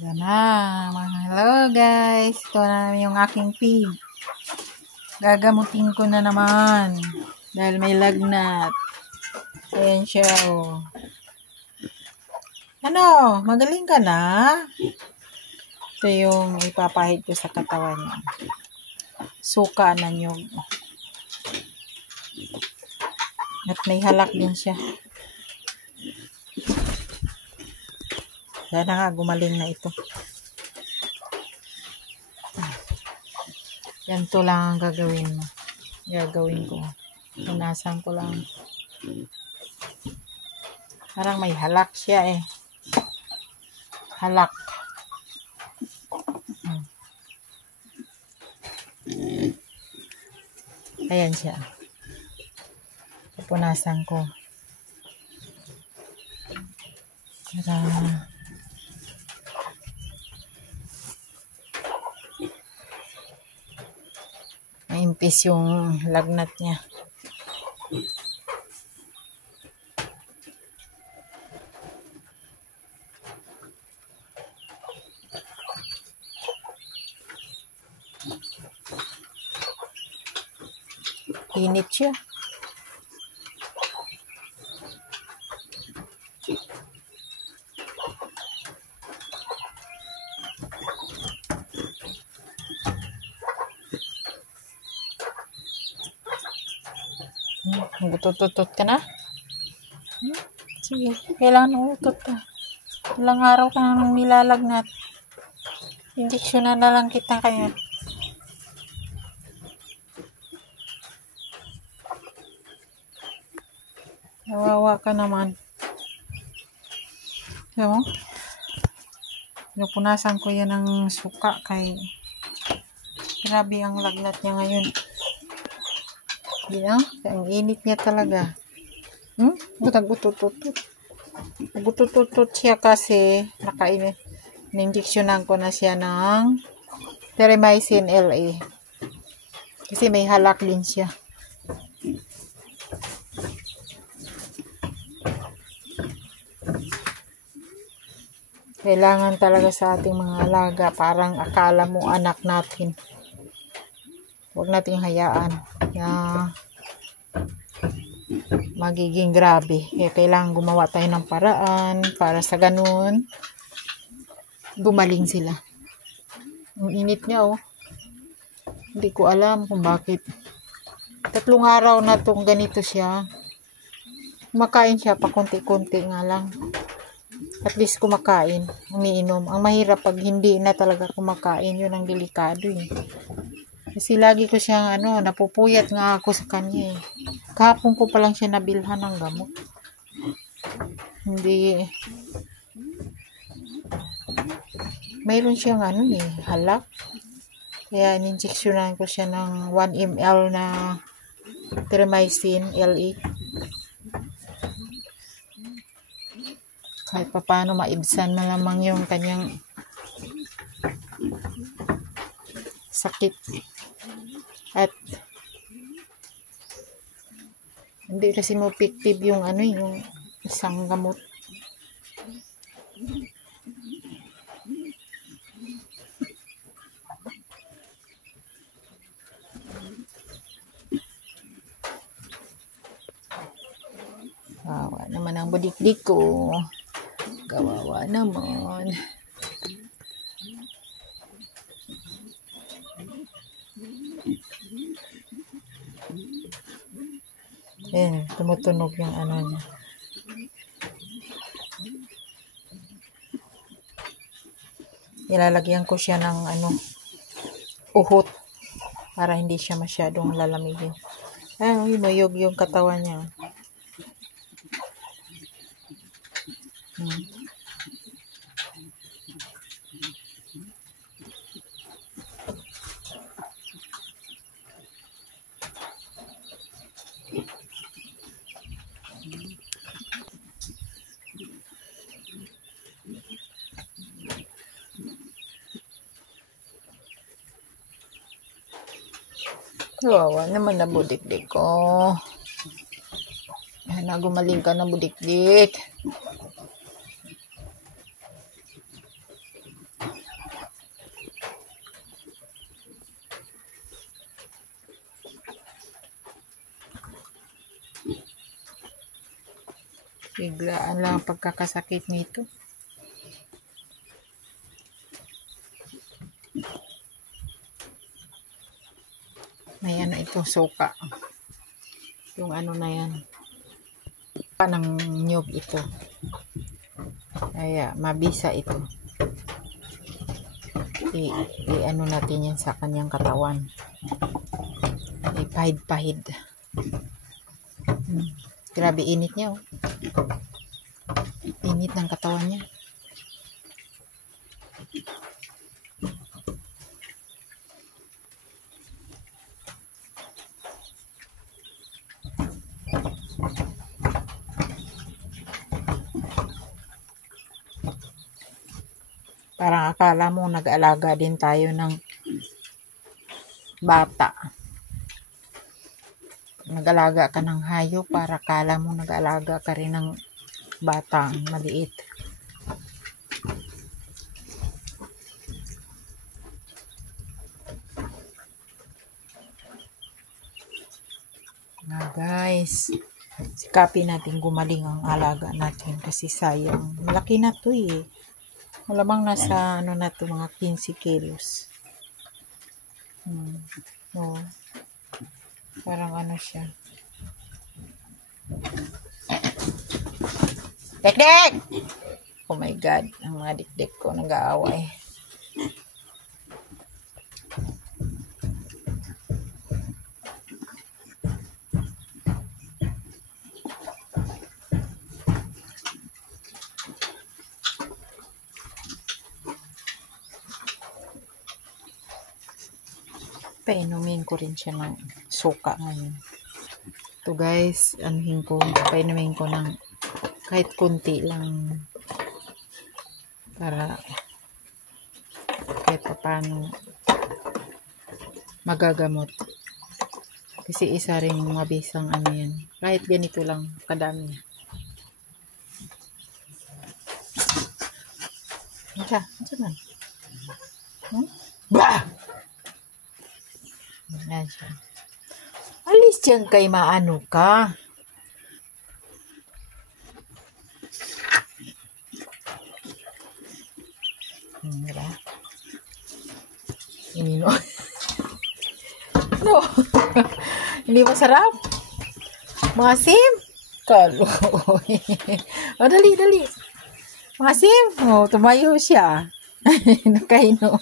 Yan na, hello guys. Ito na yung aking pig. Gagamutin ko na naman. Dahil may lagnat. Ayan siya, oh. Ano? Magaling ka na? Ito yung ipapahid ko sa katawan niya. Suka na nyug. At may halak din siya. Yan na nga, gumaling na ito. Ganito lang ang gagawin mo. Gagawin ko. Punasan ko lang. Parang may halak siya eh. Halak. Ayan siya. Punasan ko. Para maimpis yung lagnat niya. Init siya. Gutot-tutot ka na? Sige, kailangan utot ka. Ilang araw ka nang nilalagnat. Injection na lang kita kaya. Nawawa ka naman. So, pinupunasan ko yan ng suka kay grabe ang lagnat niya ngayon. Yan, ang init niya talaga. Gutot-tutot. Gutot-tutot siya kasi na-injectionan ko na siya ng Terramycin LA. Kasi may halak din siya. Kailangan talaga sa ating mga alaga, parang akala mo anak natin. Huwag nating hayaan na magiging grabe. Kaya kailangan gumawa tayo ng paraan para sa ganun gumaling sila. Ang init niya, oh. Hindi ko alam kung bakit. 3 araw na itong ganito siya. Kumakain siya pa konti-konti nga lang. At least kumakain, umiinom. Ang mahirap pag hindi na talaga kumakain, yun ang delikado eh. Kasi lagi ko siyang napupuyat nga ako sa kanya eh. Kahapon ko pa lang siya nabilhan ng gamot. Hindi. Mayroon siyang halak. Kaya ininjeksyonan ko siya ng 1 ml na Terramycin LA. Kahit pa paano maibsan na lamang yung kanyang sakit. At hindi kasi mo effective yung yung isang gamot. Kawawa naman ang budikdik ko. Kawawa naman. Ayan, tumutunog yung niya. Ilalagyan ko siya ng uhot para hindi siya masyadong lalamigin. Ayan, hinuyog yung katawan niya. Kawawa naman na budikdik ko. Gumaling ka na budikdik. Biglaan lang ang pagkakasakit nito. May ano ito, suka. Yung ano na yan. Panang nyog ito. Kaya mabisa ito. I-ano natin yan sa kanyang katawan. Ipahid-pahid. Grabe init niya, oh. Init ng katawan niya. Parang akala mo nag-alaga din tayo ng bata. Nag-alaga ka ng hayop, para akala mo nag-alaga ka rin ng bata maliit. Guys, sikapin natin gumaling ang alaga natin kasi sayang. Malaki na to eh. Malamang nasa ano na to, mga 15 kilos. No. Parang ano siya. Dek-dek! Oh my God, ang mga dek-dek ko nag-aaway. Painumin ko rin siya ng suka ngayon. Ito guys, anuhin ko, painumin ko ng kahit kunti lang para kahit paano magagamot. Kasi isa rin mabisang ano yan. Kahit ganito lang, kadami. Ito man. Bah! Yan siya. Alis dyan kay maano ka. Diba? Inino. No. Hindi masarap. Masim. Kaloy. O, dali. Masim. O, tumayo siya. Nakaino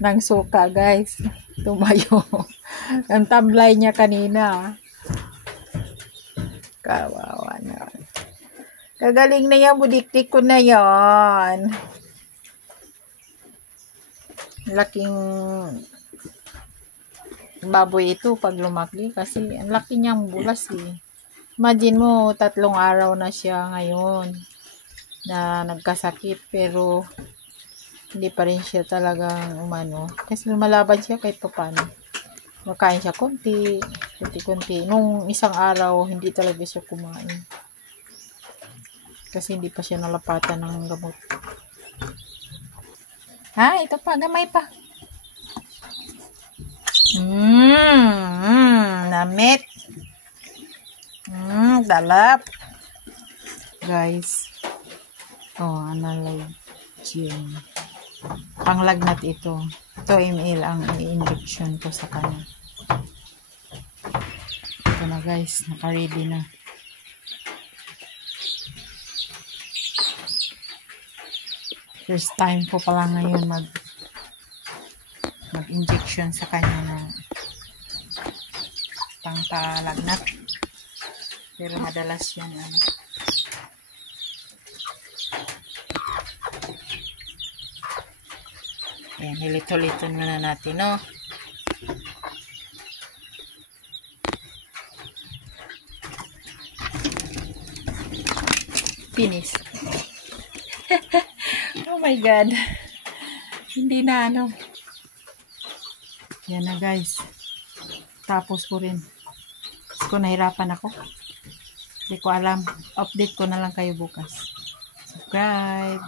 ng suka, guys. Tumayo. Ang tamlay niya kanina. Kawawa na. Kagaling na yan. Budiktik ko na yan. Laking baboy ito pag lumaki. Kasi ang laki niyang bulas eh. Imagine mo, 3 araw na siya ngayon na nagkasakit. Pero hindi pa rin siya talagang umano. Kasi lumalaban siya kahit paano. Makain siya konti. Nung isang araw, hindi talaga siya kumain. Kasi hindi pa siya nalapatan ng gamot. Ha? Ito pa. Gamay pa. Namit. Dalap. Guys. Analyzing. Panglagnat ito. 2 ml ang i-injection ko sa kanya. Ito na guys, naka-ready na. First time ko pala ngayon mag-injection sa kanya na pangpalagnat. Pero madalas yan Ayan, nilito-lito na natin, no? Finish. Oh my God. Hindi na Yan na guys. Tapos ko rin. Ko nahirapan ako. Hindi ko alam. Update ko na lang kayo bukas. Subscribe.